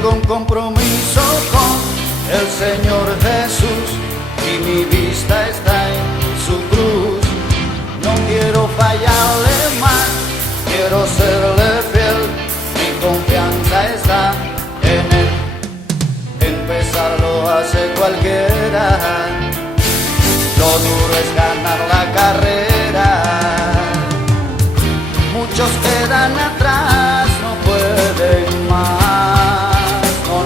Tengo un compromiso con el Señor Jesús y mi vista está en su cruz. No quiero fallarle más, quiero serle fiel, mi confianza está en Él. Empezar lo hace cualquiera, lo duro es ganar la carrera. Muchos quedan atrás, no pueden más, no.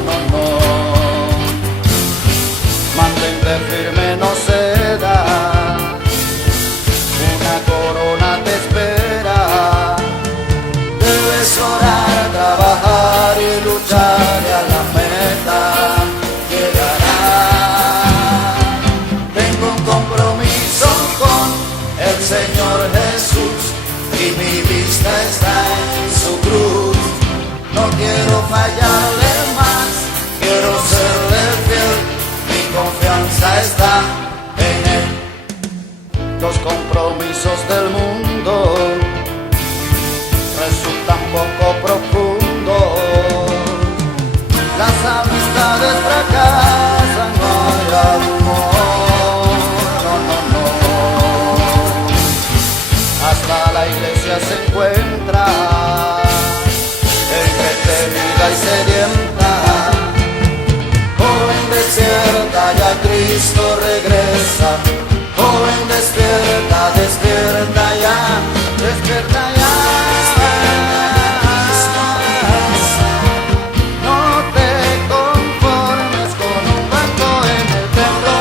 Mantente firme, no ceda, una corona te espera. Debes orar, trabajar y luchar y a la meta llegarás. Tengo un compromiso con el Señor Jesús y mi vista está en su cruz. No quiero fallarle más, quiero serle fiel, mi confianza está en Él. Los compromisos del mundo resultan poco profundos, las amistades fracasan, no hay amor, no. Hasta la iglesia se encuentra entretenida y sedienta. Joven despierta, ya Cristo regresa. Joven despierta, despierta ya, despierta ya. No te conformes con un banco en el templo.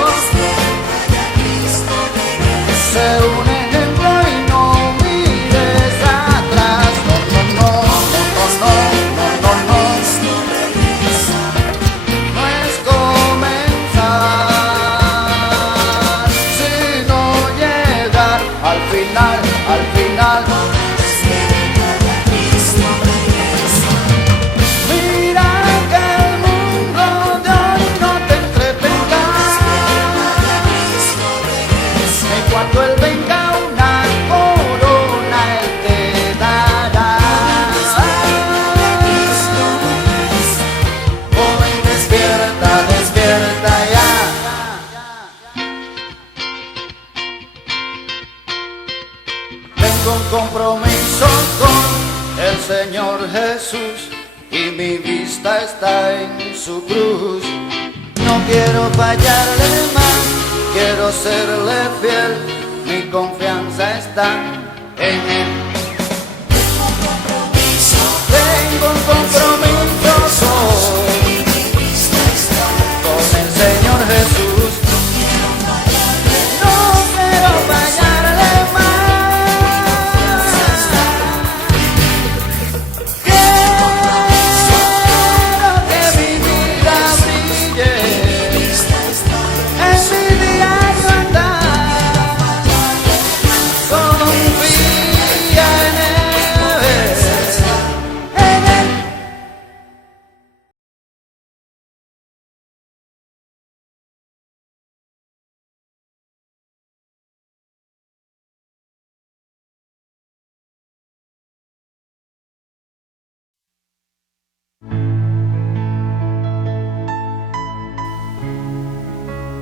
Sé un ejemplo y no mires atrás. No. No es comenzar, sino llegar al final. Mira que el mundo de hoy no te entretenga, que cuando Él venga una corona Él te dará. Joven despierta, despierta ya. Tengo un compromiso con el Señor Jesús y mi vista está en su cruz. No quiero fallarle más, quiero serle fiel, mi confianza está en Él. Tengo un compromiso con el Señor Jesús. No quiero fallarle más, quiero que mi vida brille en mi diario andar. Confía en Él.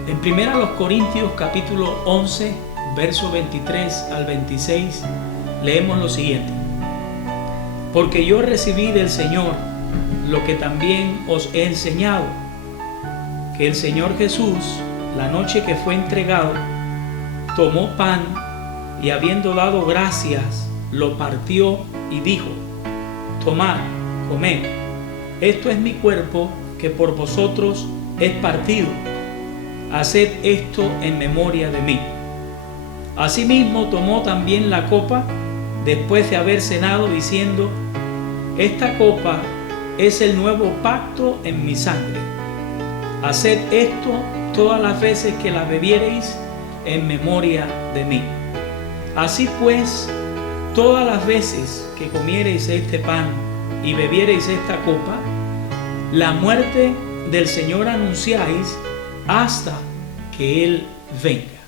En 1 Corintios capítulo 11, verso 23 al 26, leemos lo siguiente: Porque yo recibí del Señor lo que también os he enseñado, que el Señor Jesús, la noche que fue entregado, tomó pan y habiendo dado gracias, lo partió y dijo: Tomad, comed, esto es mi cuerpo que por vosotros es partido. Haced esto en memoria de mí. Asimismo tomó también la copa después de haber cenado, diciendo: Esta copa es el nuevo pacto en mi sangre. Haced esto todas las veces que la bebiereis en memoria de mí. Así pues, todas las veces que comiereis este pan y bebiereis esta copa, la muerte del Señor anunciáis hasta que Él venga.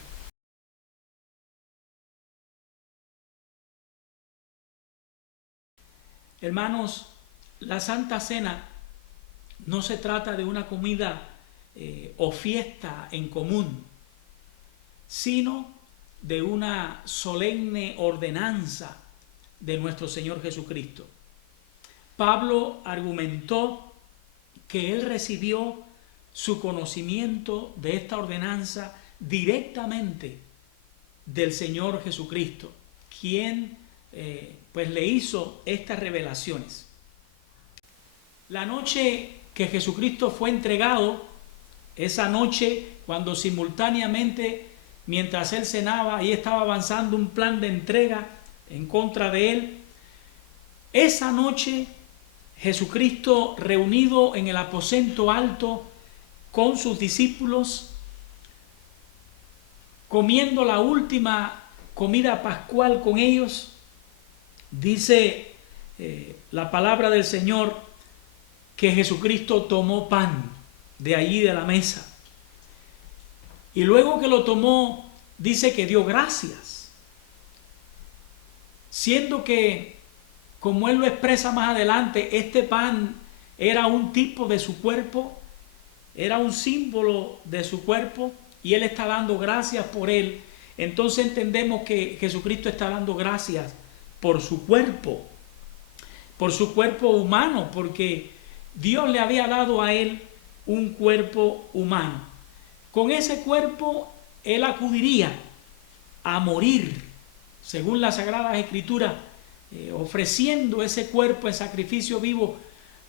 Hermanos, la Santa Cena no se trata de una comida o fiesta en común, sino de una solemne ordenanza de nuestro Señor Jesucristo. Pablo argumentó que él recibió su conocimiento de esta ordenanza directamente del Señor Jesucristo, quien pues le hizo estas revelaciones. La noche que Jesucristo fue entregado, esa noche cuando simultáneamente, mientras él cenaba, ahí estaba avanzando un plan de entrega en contra de él. Esa noche Jesucristo, reunido en el aposento alto con sus discípulos, comiendo la última comida pascual con ellos, dice la palabra del Señor que Jesucristo tomó pan de allí de la mesa, y luego que lo tomó, dice que dio gracias, siendo que, como él lo expresa más adelante, este pan era un tipo de su cuerpo, era un símbolo de su cuerpo, y él está dando gracias por él. Entonces entendemos que Jesucristo está dando gracias por su cuerpo humano, porque Dios le había dado a él un cuerpo humano. Con ese cuerpo él acudiría a morir, según las Sagradas Escrituras, ofreciendo ese cuerpo en sacrificio vivo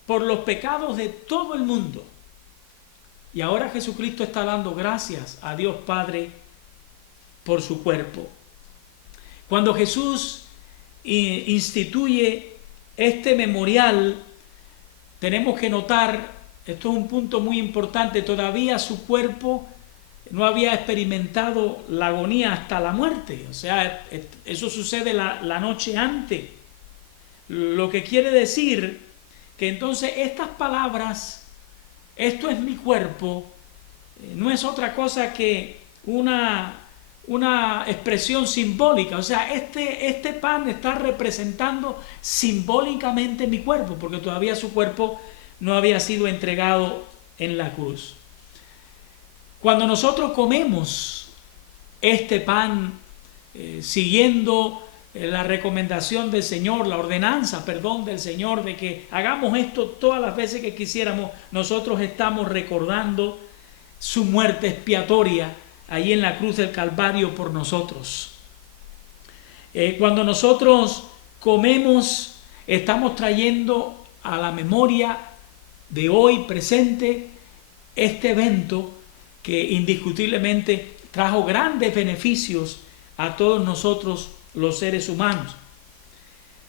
por los pecados de todo el mundo. Y ahora Jesucristo está dando gracias a Dios Padre por su cuerpo. Cuando Jesús instituye este memorial, tenemos que notar, esto es un punto muy importante, todavía su cuerpo no había experimentado la agonía hasta la muerte. O sea, eso sucede la noche antes. Lo que quiere decir que entonces estas palabras, esto es mi cuerpo, no es otra cosa que una expresión simbólica. O sea, este pan está representando simbólicamente mi cuerpo, porque todavía su cuerpo no había sido entregado en la cruz. Cuando nosotros comemos este pan, siguiendo la recomendación del Señor, la ordenanza, del Señor, de que hagamos esto todas las veces que quisiéramos, nosotros estamos recordando su muerte expiatoria allí en la cruz del Calvario por nosotros. Cuando nosotros comemos, estamos trayendo a la memoria de hoy presente este evento que indiscutiblemente trajo grandes beneficios a todos nosotros los seres humanos.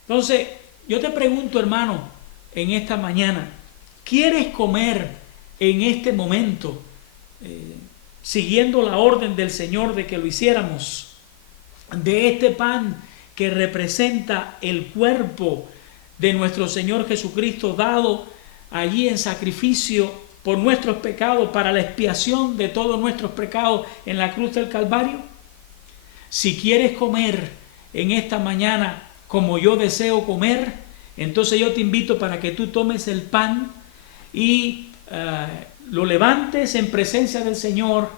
Entonces, yo te pregunto, hermano, en esta mañana, ¿quieres comer en este momento, siguiendo la orden del Señor de que lo hiciéramos, de este pan que representa el cuerpo de nuestro Señor Jesucristo, dado allí en sacrificio por nuestros pecados, para la expiación de todos nuestros pecados en la cruz del Calvario? Si quieres comer en esta mañana como yo deseo comer, entonces yo te invito para que tú tomes el pan y lo levantes en presencia del Señor,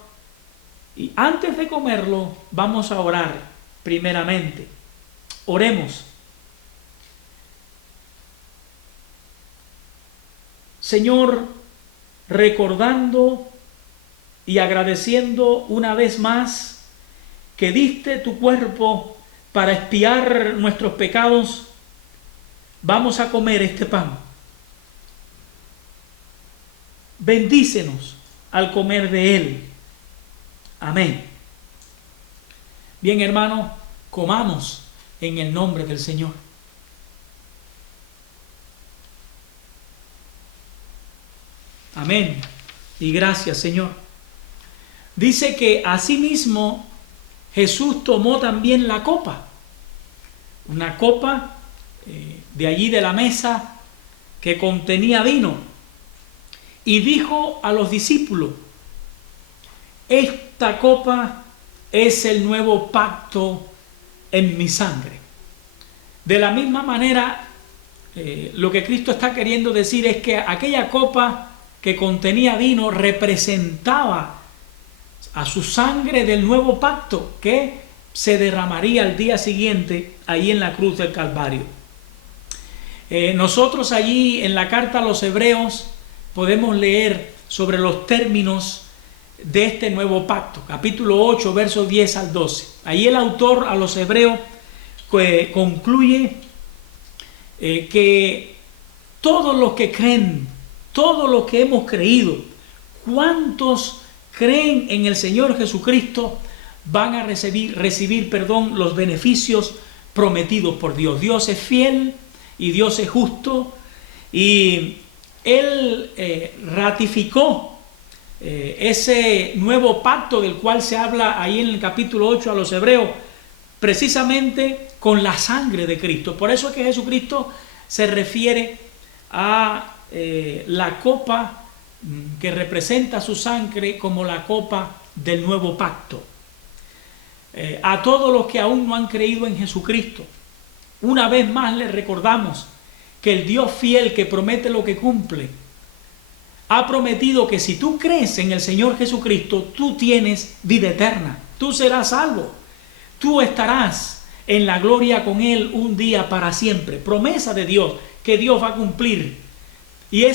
y antes de comerlo vamos a orar primeramente. Oremos. Señor, recordando y agradeciendo una vez más que diste tu cuerpo para expiar nuestros pecados, vamos a comer este pan. Bendícenos al comer de él. Amén. Bien, hermanos, comamos en el nombre del Señor. Amén. Y gracias, Señor. Dice que asimismo Jesús tomó también la copa. Una copa de allí de la mesa que contenía vino. Y dijo a los discípulos: esta copa es el nuevo pacto en mi sangre. De la misma manera, lo que Cristo está queriendo decir es que aquella copa que contenía vino representaba a su sangre del nuevo pacto que se derramaría al día siguiente ahí en la cruz del Calvario. Nosotros allí en la carta a los Hebreos podemos leer sobre los términos de este nuevo pacto, capítulo 8, versos 10 al 12. Ahí el autor a los Hebreos concluye que todos los que creen, todos los que hemos creído, cuantos creen en el Señor Jesucristo, van a recibir los beneficios prometidos por Dios. Dios es fiel y Dios es justo, y Él ratificó ese nuevo pacto del cual se habla ahí en el capítulo 8 a los Hebreos, precisamente con la sangre de Cristo. Por eso es que Jesucristo se refiere a la copa que representa su sangre como la copa del nuevo pacto. A todos los que aún no han creído en Jesucristo, una vez más les recordamos que el Dios fiel que promete lo que cumple, ha prometido que si tú crees en el Señor Jesucristo, tú tienes vida eterna, tú serás salvo, tú estarás en la gloria con Él un día para siempre. Promesa de Dios que Dios va a cumplir. Y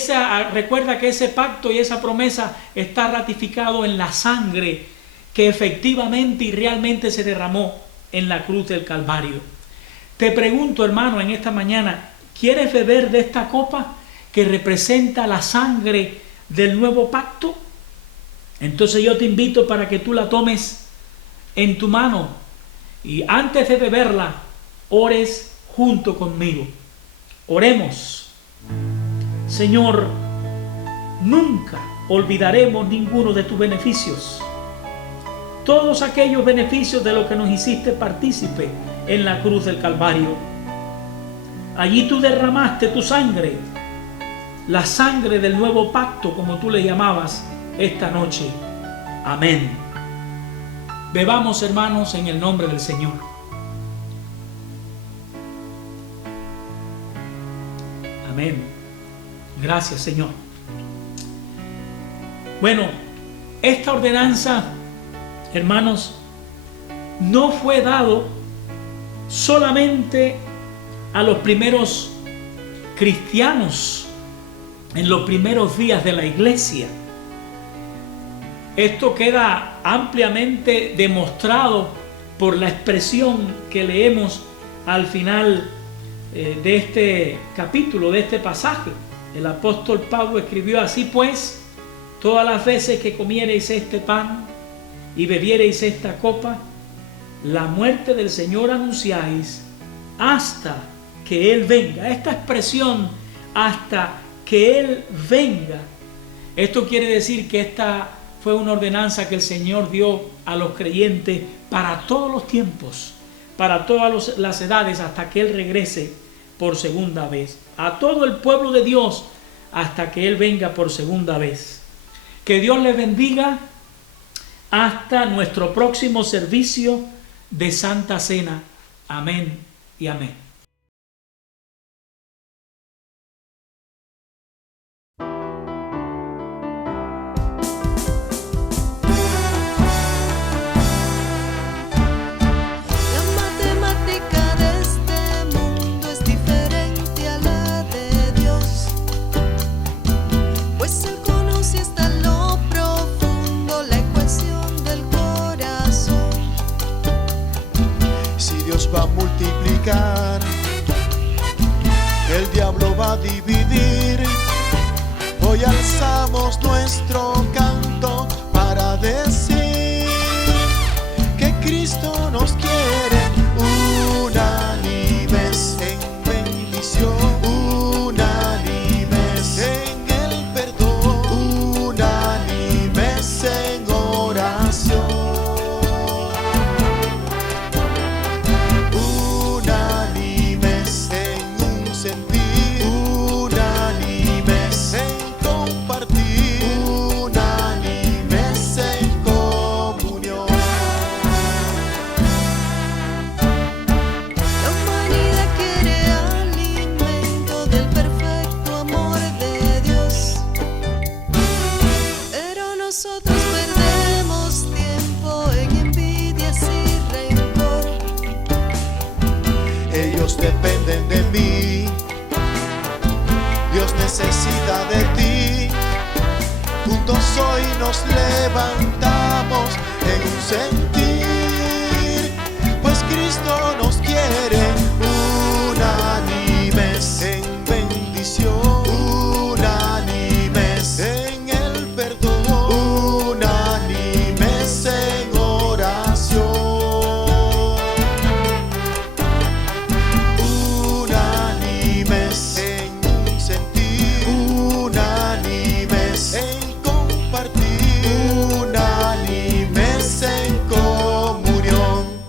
recuerda que ese pacto y esa promesa está ratificado en la sangre que efectivamente y realmente se derramó en la cruz del Calvario. Te pregunto, hermano, en esta mañana, ¿quieres beber de esta copa que representa la sangre del nuevo pacto? Entonces yo te invito para que tú la tomes en tu mano y antes de beberla, ores junto conmigo. Oremos. Señor, nunca olvidaremos ninguno de tus beneficios. Todos aquellos beneficios de lo que nos hiciste partícipe en la cruz del Calvario. Allí tú derramaste tu sangre, la sangre del nuevo pacto, como tú le llamabas esta noche. Amén. Bebamos, hermanos, en el nombre del Señor. Amén. Gracias, Señor. Bueno, esta ordenanza, hermanos, no fue dado solamente a los primeros cristianos en los primeros días de la iglesia. Esto queda ampliamente demostrado por la expresión que leemos al final de este capítulo, de este pasaje. El apóstol Pablo escribió: así pues, todas las veces que comiereis este pan y bebiereis esta copa, la muerte del Señor anunciáis hasta que Él venga. Esta expresión, hasta que Él venga, esto quiere decir que esta fue una ordenanza que el Señor dio a los creyentes para todos los tiempos, para todas las edades, hasta que Él regrese por segunda vez. A todo el pueblo de Dios hasta que Él venga por segunda vez. Que Dios les bendiga hasta nuestro próximo servicio de Santa Cena. Amén y amén. Va a multiplicar, el diablo va a dividir. Hoy alzamos nuestro canto para decir que Cristo nos quiere unánimes en bendición, unánimes en el perdón, unánimes en oración. dependen de mí. Dios necesita de ti. Juntos hoy nos levantamos en un sentir, pues Cristo nos quiere unánimes en bendición, unánimes en el perdón, unánimes en oración, unánimes en un sentir, unánimes en compartir, unánimes en comunión,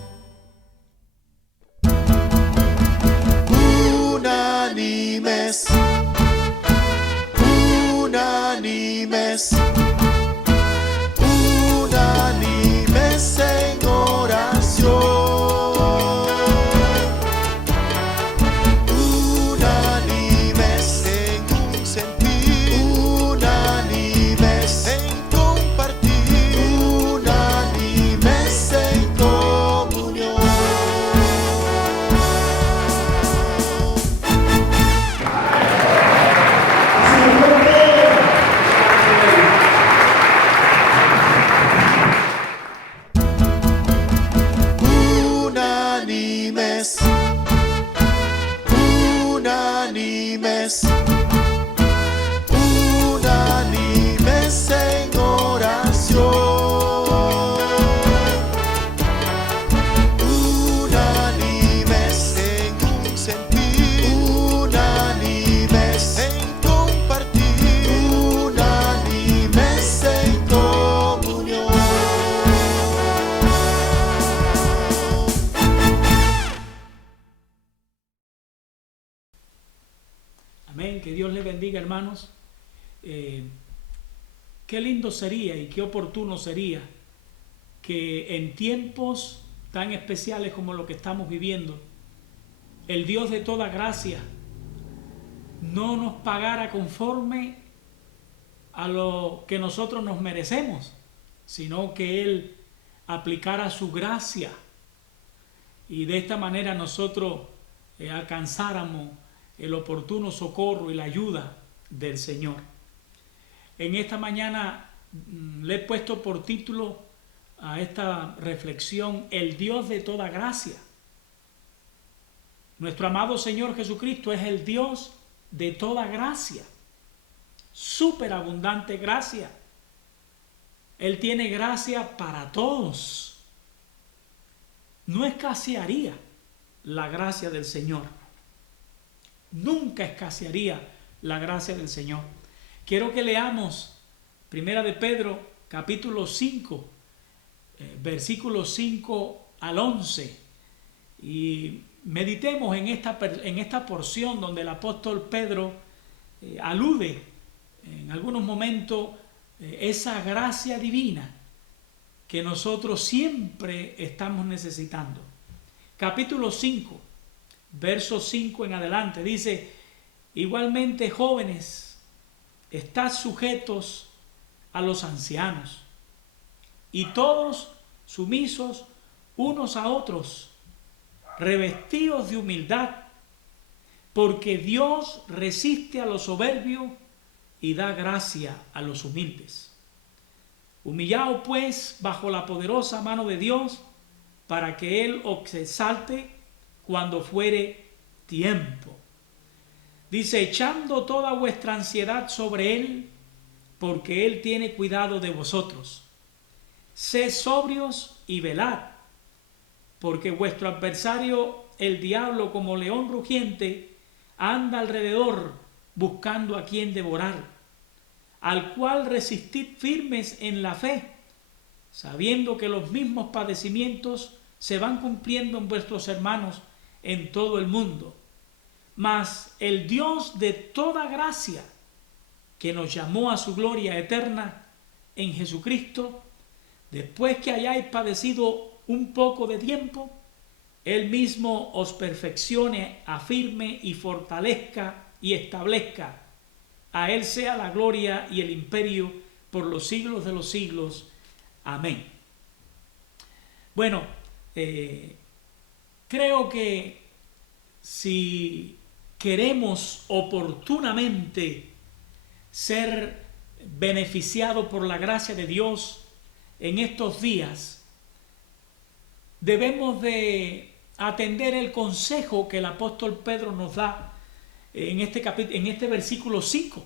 unánimes, unánimes, unánimes en oración, unánimes en un sentir, unánimes en compartir, unánimes en comunión. Unánimes, unánimes, unánimes en oración, unánimes en un sentir, unánimes en compartir, unánimes en comunión. Amén, que Dios les bendiga, hermanos. Qué lindo sería y qué oportuno sería que en tiempos tan especiales como lo que estamos viviendo, el Dios de toda gracia no nos pagara conforme a lo que nosotros nos merecemos, sino que Él aplicara su gracia y de esta manera nosotros alcanzáramos el oportuno socorro y la ayuda del Señor. En esta mañana le he puesto por título a esta reflexión: el Dios de toda gracia. Nuestro amado Señor Jesucristo es el Dios de toda gracia, superabundante gracia. Él tiene gracia para todos. No escasearía la gracia del Señor. Nunca escasearía la gracia del Señor. Quiero que leamos Primera de Pedro, capítulo 5, versículos 5 al 11, y meditemos en esta porción donde el apóstol Pedro alude en algunos momentos esa gracia divina que nosotros siempre estamos necesitando. Capítulo 5, verso 5 en adelante, dice: igualmente, jóvenes, estad sujetos a los ancianos, y todos sumisos unos a otros, revestidos de humildad, porque Dios resiste a los soberbios y da gracia a los humildes. Humillaos pues bajo la poderosa mano de Dios, para que Él os exalte cuando fuere tiempo. Dice: echando toda vuestra ansiedad sobre Él, porque Él tiene cuidado de vosotros. Sed sobrios y velad, porque vuestro adversario, el diablo, como león rugiente, anda alrededor buscando a quien devorar, al cual resistid firmes en la fe, sabiendo que los mismos padecimientos se van cumpliendo en vuestros hermanos en todo el mundo. Mas el Dios de toda gracia, que nos llamó a su gloria eterna en Jesucristo, después que hayáis padecido un poco de tiempo, Él mismo os perfeccione, afirme y fortalezca y establezca. A Él sea la gloria y el imperio por los siglos de los siglos. Amén. Bueno, creo que si queremos oportunamente ser beneficiados por la gracia de Dios en estos días, debemos de atender el consejo que el apóstol Pedro nos da en este versículo 5,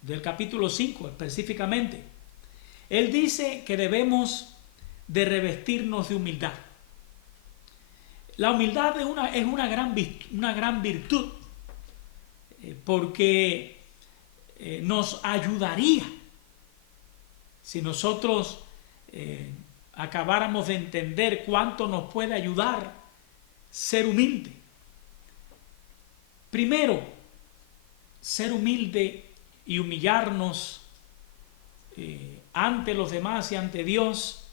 del capítulo 5 específicamente. Él dice que debemos de revestirnos de humildad. La humildad es una gran virtud, porque nos ayudaría si nosotros acabáramos de entender cuánto nos puede ayudar ser humilde. Primero, ser humilde y humillarnos ante los demás y ante Dios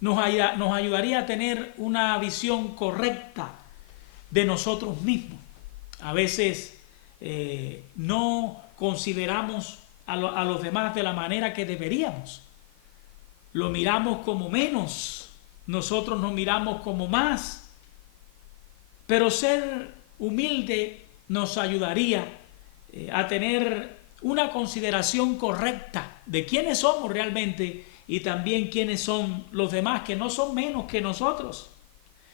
nos ayudaría a tener una visión correcta de nosotros mismos. A veces no consideramos a los demás de la manera que deberíamos. Lo miramos como menos, nosotros nos miramos como más. Pero ser humilde nos ayudaría a tener una consideración correcta de quiénes somos realmente y también quiénes son los demás, que no son menos que nosotros,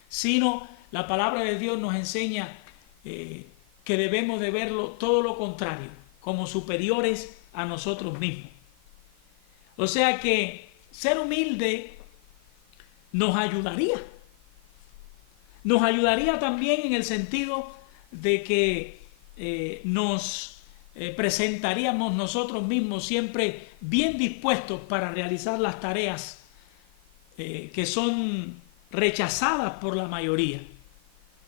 sino la palabra de Dios nos enseña que debemos de verlo todo lo contrario, como superiores a nosotros mismos. O sea que ser humilde nos ayudaría también en el sentido de que nos presentaríamos nosotros mismos siempre bien dispuestos para realizar las tareas que son rechazadas por la mayoría,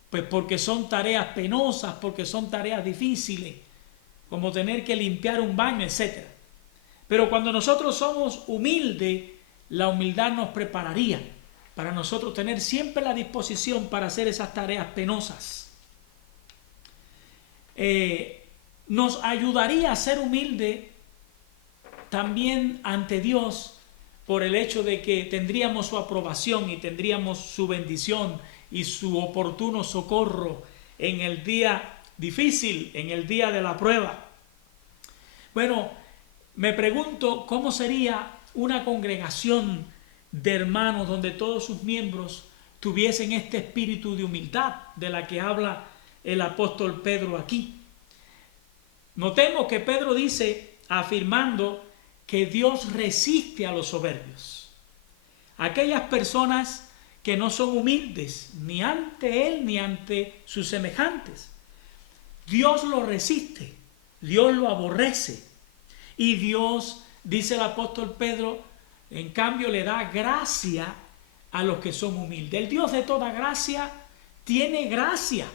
pues porque son tareas penosas, porque son tareas difíciles, como tener que limpiar un baño, etc. Pero cuando nosotros somos humildes, la humildad nos prepararía para nosotros tener siempre la disposición para hacer esas tareas penosas. Nos ayudaría a ser humilde también ante Dios por el hecho de que tendríamos su aprobación y tendríamos su bendición y su oportuno socorro en el día difícil, en el día de la prueba. Bueno, me pregunto cómo sería una congregación de hermanos donde todos sus miembros tuviesen este espíritu de humildad de la que habla el apóstol Pedro aquí. Notemos que Pedro dice, afirmando que Dios resiste a los soberbios. Aquellas personas que no son humildes ni ante Él ni ante sus semejantes. Dios lo resiste, Dios lo aborrece. Y Dios, dice el apóstol Pedro, en cambio le da gracia a los que son humildes. El Dios de toda gracia tiene gracia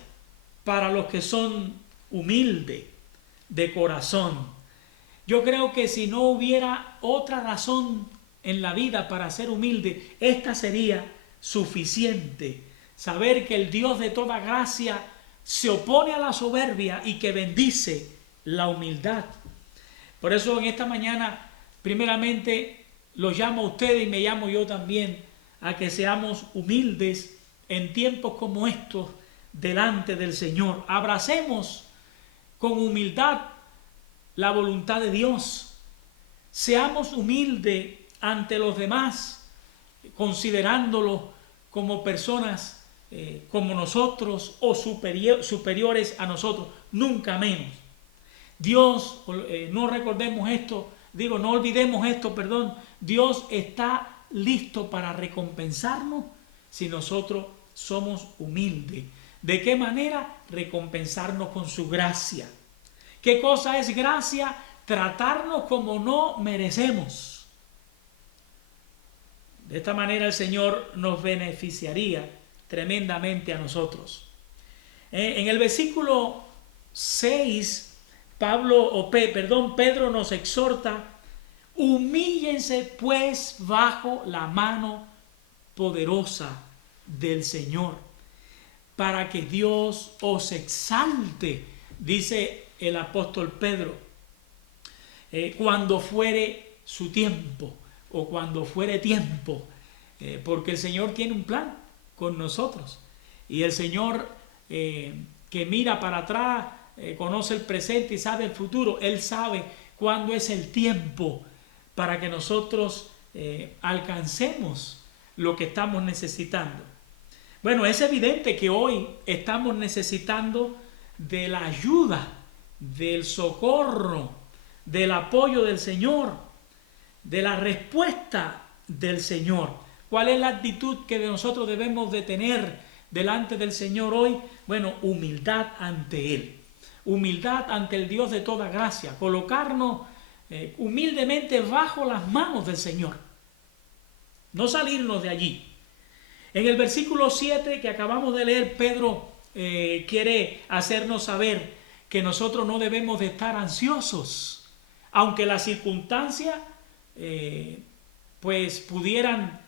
para los que son humildes de corazón. Yo creo que si no hubiera otra razón en la vida para ser humilde, esta sería suficiente. Saber que el Dios de toda gracia se opone a la soberbia y que bendice la humildad. Por eso en esta mañana, primeramente, los llamo a ustedes y me llamo yo también a que seamos humildes en tiempos como estos delante del Señor. Abracemos con humildad la voluntad de Dios. Seamos humildes ante los demás, considerándolos como personas como nosotros o superiores a nosotros, nunca menos. Dios, no olvidemos esto, Dios está listo para recompensarnos si nosotros somos humildes. ¿De qué manera? Recompensarnos con su gracia. ¿Qué cosa es gracia? Tratarnos como no merecemos. De esta manera el Señor nos beneficiaría tremendamente a nosotros. En el versículo 6, Pedro nos exhorta: humíllense pues bajo la mano poderosa del Señor, para que Dios os exalte, dice el apóstol Pedro, cuando fuere su tiempo o cuando fuere tiempo, porque el Señor tiene un plan con nosotros y el Señor que mira para atrás, conoce el presente y sabe el futuro. Él sabe cuándo es el tiempo para que nosotros alcancemos lo que estamos necesitando. Bueno, es evidente que hoy estamos necesitando de la ayuda, del socorro, del apoyo del Señor, de la respuesta del Señor. ¿Cuál es la actitud que nosotros debemos de tener delante del Señor hoy? Bueno, humildad ante Él, humildad ante el Dios de toda gracia, colocarnos humildemente bajo las manos del Señor, no salirnos de allí. En el versículo 7 que acabamos de leer, Pedro quiere hacernos saber que nosotros no debemos de estar ansiosos, aunque las circunstancias pues pudieran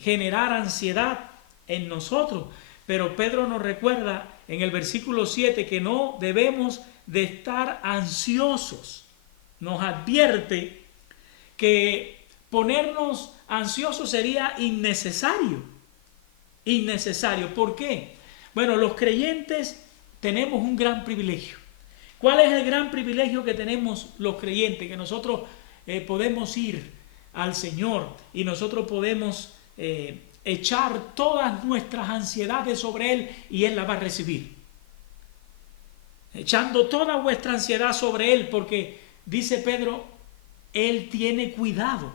generar ansiedad en nosotros. Pero Pedro nos recuerda en el versículo 7 que no debemos de estar ansiosos. Nos advierte que ponernos ansiosos sería innecesario. Innecesario. ¿Por qué? Bueno, los creyentes tenemos un gran privilegio. ¿Cuál es el gran privilegio que tenemos los creyentes? Que nosotros podemos ir al Señor y nosotros podemos echar todas nuestras ansiedades sobre Él y Él las va a recibir. Echando toda vuestra ansiedad sobre Él, porque dice Pedro, Él tiene cuidado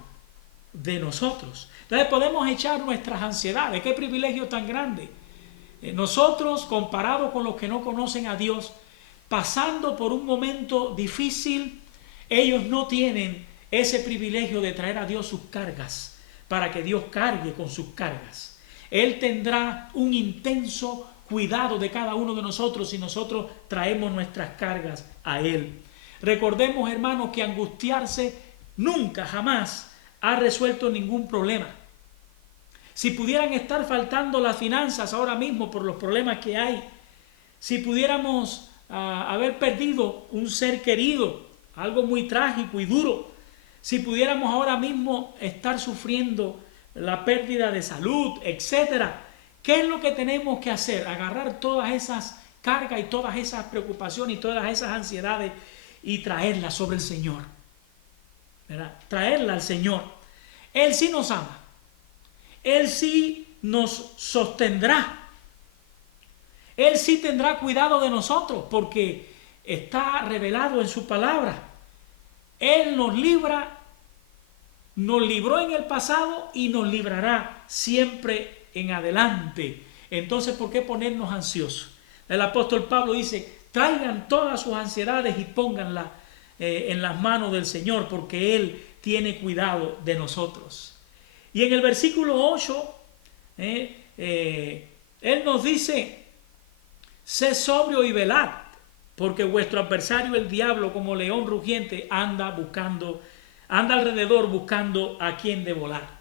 de nosotros. Entonces podemos echar nuestras ansiedades. ¡Qué privilegio tan grande! Nosotros, comparados con los que no conocen a Dios, pasando por un momento difícil, ellos no tienen ese privilegio de traer a Dios sus cargas, para que Dios cargue con sus cargas. Él tendrá un intenso cuidado de cada uno de nosotros si nosotros traemos nuestras cargas a Él. Recordemos, hermanos, que angustiarse nunca, jamás ha resuelto ningún problema. Si pudieran estar faltando las finanzas ahora mismo por los problemas que hay, si pudiéramos haber perdido un ser querido, algo muy trágico y duro, si pudiéramos ahora mismo estar sufriendo la pérdida de salud, etcétera, ¿qué es lo que tenemos que hacer? Agarrar todas esas cargas y todas esas preocupaciones y todas esas ansiedades y traerlas sobre el Señor, ¿verdad? Traerla al Señor. Él sí nos ama. Él sí nos sostendrá. Él sí tendrá cuidado de nosotros porque está revelado en su palabra. Él nos libra, nos libró en el pasado y nos librará siempre en adelante. Entonces, ¿por qué ponernos ansiosos? El apóstol Pablo dice, traigan todas sus ansiedades y pónganlas en las manos del Señor porque Él tiene cuidado de nosotros. Y en el versículo 8, Él nos dice, sed sobrio y velad, porque vuestro adversario el diablo como león rugiente anda alrededor buscando a quien devorar.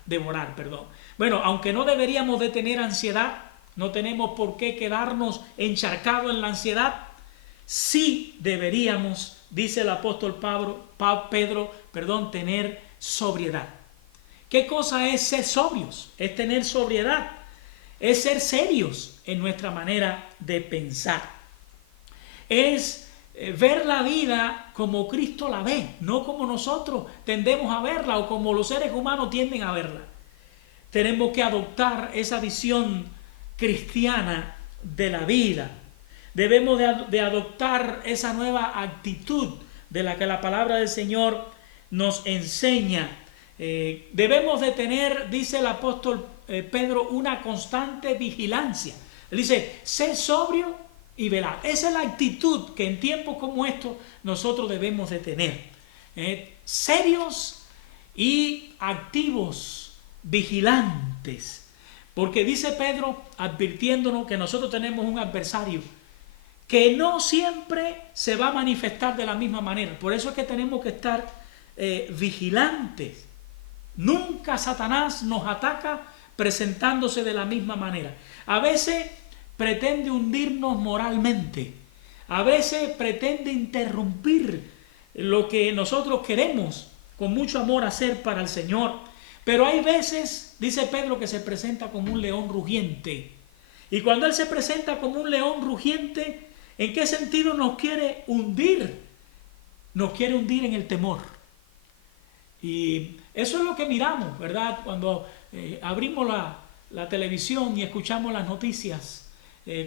Bueno, aunque no deberíamos de tener ansiedad, no tenemos por qué quedarnos encharcados en la ansiedad, sí deberíamos, dice el apóstol Pedro, tener sobriedad. ¿Qué cosa es ser sobrios? Es tener sobriedad, es ser serios en nuestra manera de pensar. Es ver la vida como Cristo la ve, no como nosotros tendemos a verla o como los seres humanos tienden a verla. Tenemos que adoptar esa visión cristiana de la vida. Debemos de adoptar esa nueva actitud de la que la palabra del Señor nos enseña. Debemos de tener, dice el apóstol Pedro, una constante vigilancia. Él dice, sé sobrio y velad. Esa es la actitud que en tiempos como estos nosotros debemos de tener. Serios y activos, vigilantes. Porque dice Pedro, advirtiéndonos que nosotros tenemos un adversario que no siempre se va a manifestar de la misma manera. Por eso es que tenemos que estar vigilantes. Nunca Satanás nos ataca presentándose de la misma manera. A veces pretende hundirnos moralmente. A veces pretende interrumpir lo que nosotros queremos con mucho amor hacer para el Señor. Pero hay veces, dice Pedro, que se presenta como un león rugiente. Y cuando Él se presenta como un león rugiente, ¿En qué sentido nos quiere hundir? Nos quiere hundir en el temor. Y eso es lo que miramos, ¿verdad? Cuando abrimos la televisión y escuchamos las noticias,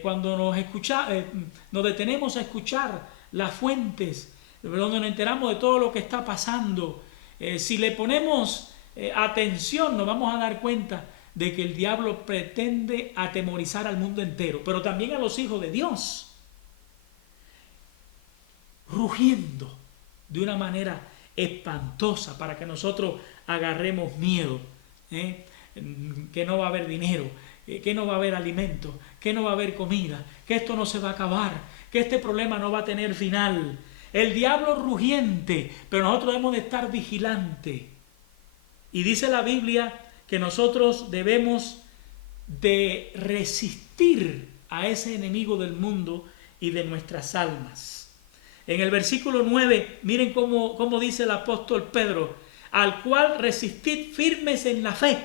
cuando nos detenemos a escuchar las fuentes, donde nos enteramos de todo lo que está pasando, si le ponemos atención, nos vamos a dar cuenta de que el diablo pretende atemorizar al mundo entero, pero también a los hijos de Dios, rugiendo de una manera espantosa para que nosotros agarremos miedo, que no va a haber dinero, que no va a haber alimento, que no va a haber comida, que esto no se va a acabar, que este problema no va a tener final. El diablo rugiente, pero nosotros debemos de estar vigilantes. Y dice la Biblia que nosotros debemos de resistir a ese enemigo del mundo y de nuestras almas. En el versículo 9, miren cómo dice el apóstol Pedro: al cual resistid firmes en la fe.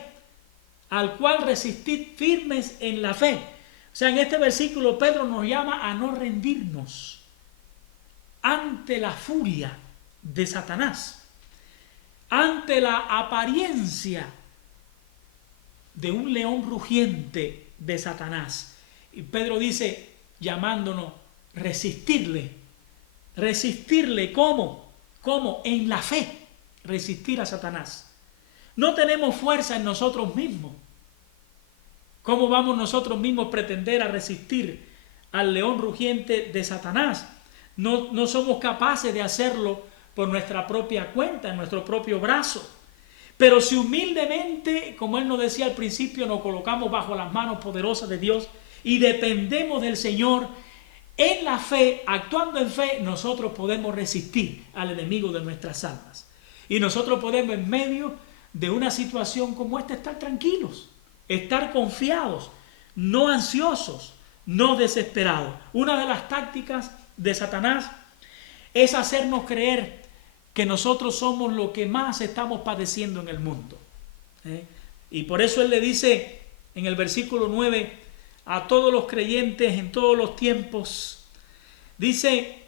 Al cual resistid firmes en la fe. O sea, en este versículo Pedro nos llama a no rendirnos ante la furia de Satanás, ante la apariencia de un león rugiente de Satanás. Y Pedro dice, llamándonos, resistirle. Resistirle, ¿cómo? ¿Cómo? En la fe, resistir a Satanás. No tenemos fuerza en nosotros mismos. ¿Cómo vamos nosotros mismos a pretender a resistir al león rugiente de Satanás? No somos capaces de hacerlo por nuestra propia cuenta, en nuestro propio brazo. Pero si humildemente, como él nos decía al principio, nos colocamos bajo las manos poderosas de Dios y dependemos del Señor, en la fe, actuando en fe, nosotros podemos resistir al enemigo de nuestras almas. Y nosotros podemos, en medio de una situación como esta, estar tranquilos, estar confiados, no ansiosos, no desesperados. Una de las tácticas de Satanás es hacernos creer que nosotros somos lo que más estamos padeciendo en el mundo. Y por eso él le dice en el versículo 9 a todos los creyentes en todos los tiempos, dice,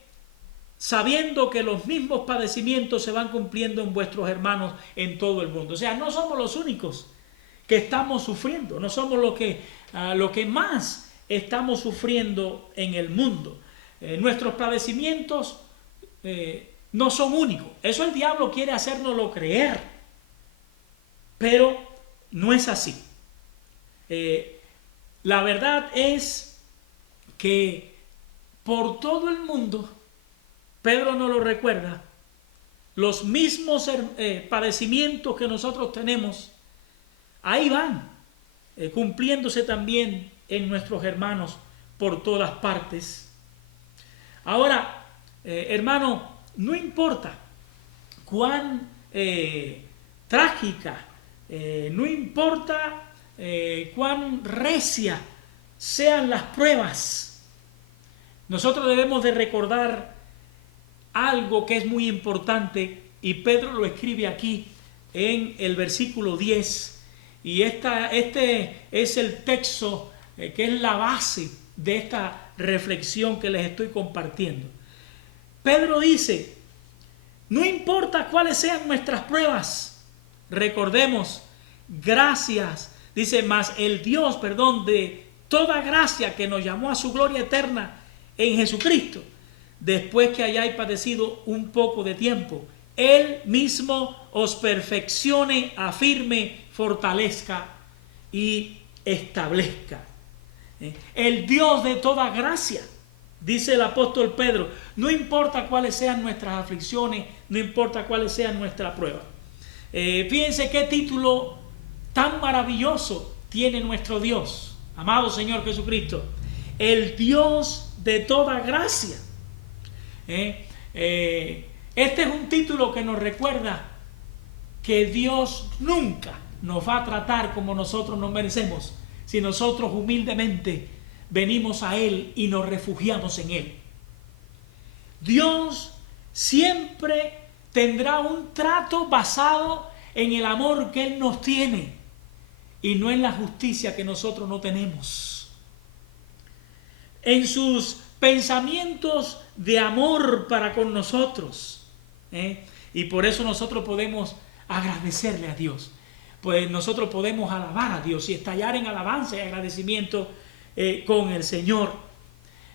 sabiendo que los mismos padecimientos se van cumpliendo en vuestros hermanos en todo el mundo. O sea, no somos los únicos que estamos sufriendo, no somos los que más estamos sufriendo en el mundo. Nuestros padecimientos no son únicos. Eso el diablo quiere hacérnoslo creer, pero no es así. La verdad es que por todo el mundo, Pedro nos lo recuerda, los mismos padecimientos que nosotros tenemos, ahí van, cumpliéndose también en nuestros hermanos por todas partes. Ahora, hermano, no importa cuán trágica, no importa cuán recia sean las pruebas, nosotros debemos de recordar algo que es muy importante, y Pedro lo escribe aquí en el versículo 10, y este es el texto que es la base de esta reflexión que les estoy compartiendo. Pedro dice, no importa cuáles sean nuestras pruebas, recordemos, gracias, dice, mas el Dios, de toda gracia que nos llamó a su gloria eterna en Jesucristo, después que hayáis padecido un poco de tiempo, Él mismo os perfeccione, afirme, fortalezca y establezca. El Dios de toda gracia, dice el apóstol Pedro, no importa cuáles sean nuestras aflicciones, no importa cuáles sean nuestras pruebas. Fíjense qué título tan maravilloso tiene nuestro Dios, amado Señor Jesucristo, el Dios de toda gracia. Este es un título que nos recuerda que Dios nunca nos va a tratar como nosotros nos merecemos, si nosotros humildemente venimos a Él y nos refugiamos en Él. Dios siempre tendrá un trato basado en el amor que Él nos tiene y no en la justicia que nosotros no tenemos. En sus pensamientos de amor para con nosotros. Y por eso nosotros podemos agradecerle a Dios. Pues nosotros podemos alabar a Dios y estallar en alabanza y agradecimiento con el Señor.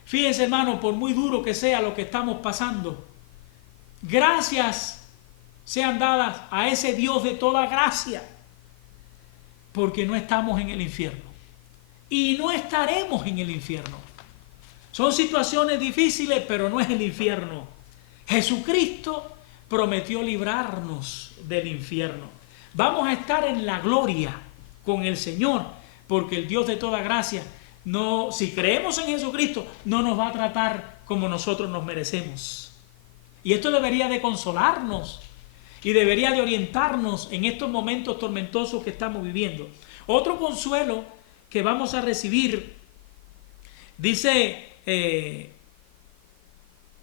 Fíjense, hermano, por muy duro que sea lo que estamos pasando, gracias sean dadas a ese Dios de toda gracia, porque no estamos en el infierno y no estaremos en el infierno. Son situaciones difíciles, pero no es el infierno. Jesucristo prometió librarnos del infierno. Vamos a estar en la gloria con el Señor, porque el Dios de toda gracia, si creemos en Jesucristo, no nos va a tratar como nosotros nos merecemos. Y esto debería de consolarnos y debería de orientarnos en estos momentos tormentosos que estamos viviendo. Otro consuelo que vamos a recibir, dice,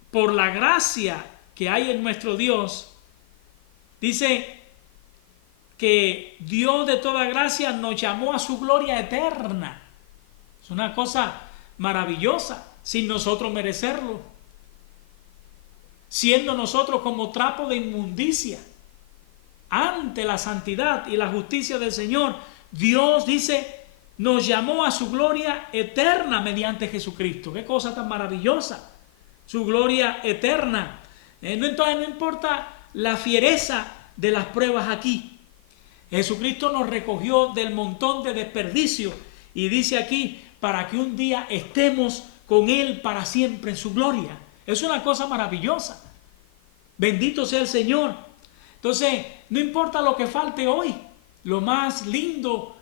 por la gracia que hay en nuestro Dios, dice que Dios de toda gracia nos llamó a su gloria eterna. Es una cosa maravillosa, sin nosotros merecerlo, siendo nosotros como trapo de inmundicia ante la santidad y la justicia del Señor. Dios, dice, nos llamó a su gloria eterna mediante Jesucristo. Qué cosa tan maravillosa, su gloria eterna. Entonces no importa la fiereza de las pruebas aquí. Jesucristo nos recogió del montón de desperdicio y dice aquí, para que un día estemos con Él para siempre en su gloria. Es una cosa maravillosa. Bendito sea el Señor. Entonces, no importa lo que falte hoy, lo más lindo,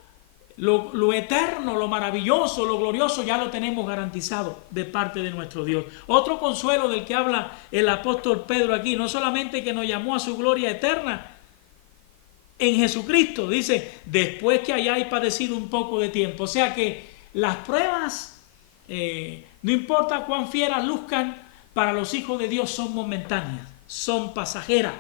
lo eterno, lo maravilloso, lo glorioso, ya lo tenemos garantizado de parte de nuestro Dios. Otro consuelo del que habla el apóstol Pedro aquí, no solamente que nos llamó a su gloria eterna en Jesucristo, dice, después que hayáis padecido un poco de tiempo. O sea que las pruebas, no importa cuán fieras luzcan, para los hijos de Dios son momentáneas, son pasajeras.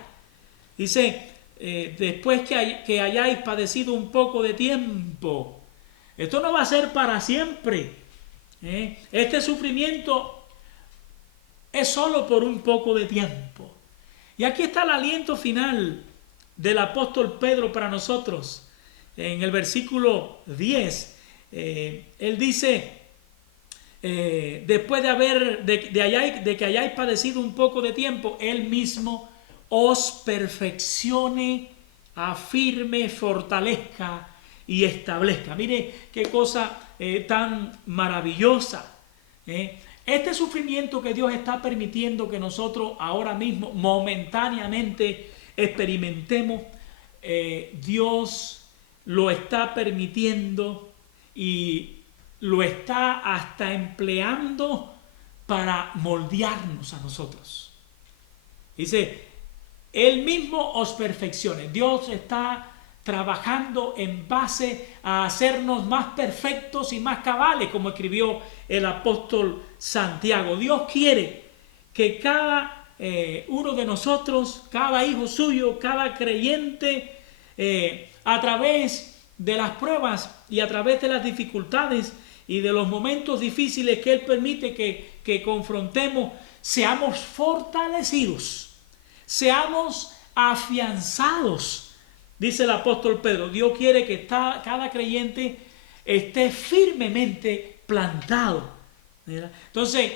Dice, después que hayáis padecido un poco de tiempo. Esto no va a ser para siempre. Este sufrimiento es solo por un poco de tiempo. Y aquí está el aliento final del apóstol Pedro para nosotros. En el versículo 10, él dice, después de que hayáis padecido un poco de tiempo, él mismo os perfeccione, afirme, fortalezca y establezca. Mire qué cosa tan maravillosa. Este sufrimiento que Dios está permitiendo que nosotros ahora mismo momentáneamente experimentemos, Dios lo está permitiendo y lo está hasta empleando para moldearnos a nosotros. Dice, Él mismo os perfeccione. Dios está trabajando en base a hacernos más perfectos y más cabales, como escribió el apóstol Santiago. Dios quiere que cada uno de nosotros, cada hijo suyo, cada creyente, a través de las pruebas y a través de las dificultades y de los momentos difíciles que Él permite que confrontemos, seamos fortalecidos, seamos afianzados. Dice el apóstol Pedro, Dios quiere que cada creyente esté firmemente plantado. ¿Verdad? Entonces,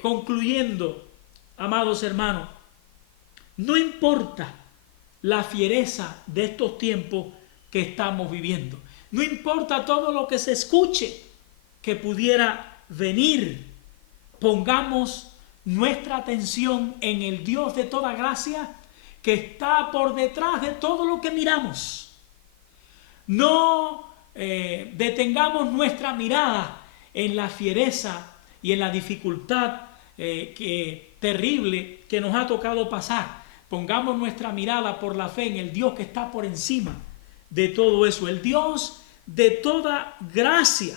concluyendo, amados hermanos, no importa la fiereza de estos tiempos que estamos viviendo, no importa todo lo que se escuche que pudiera venir, pongamos nuestra atención en el Dios de toda gracia que está por detrás de todo lo que miramos. No detengamos nuestra mirada en la fiereza y en la dificultad terrible que nos ha tocado pasar. Pongamos nuestra mirada por la fe en el Dios que está por encima de todo eso, el Dios de toda gracia,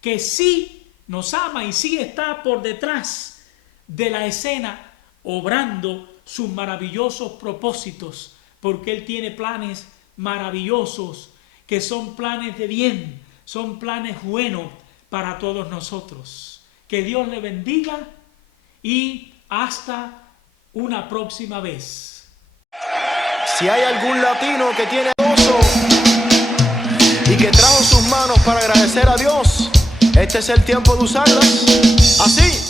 que sí nos ama y sí está por detrás de la escena, obrando sus maravillosos propósitos, porque Él tiene planes maravillosos, que son planes de bien, son planes buenos para todos nosotros. Que Dios le bendiga y hasta una próxima vez. Si hay algún latino que tiene gozo y que trajo sus manos para agradecer a Dios, este es el tiempo de usarlas. Así.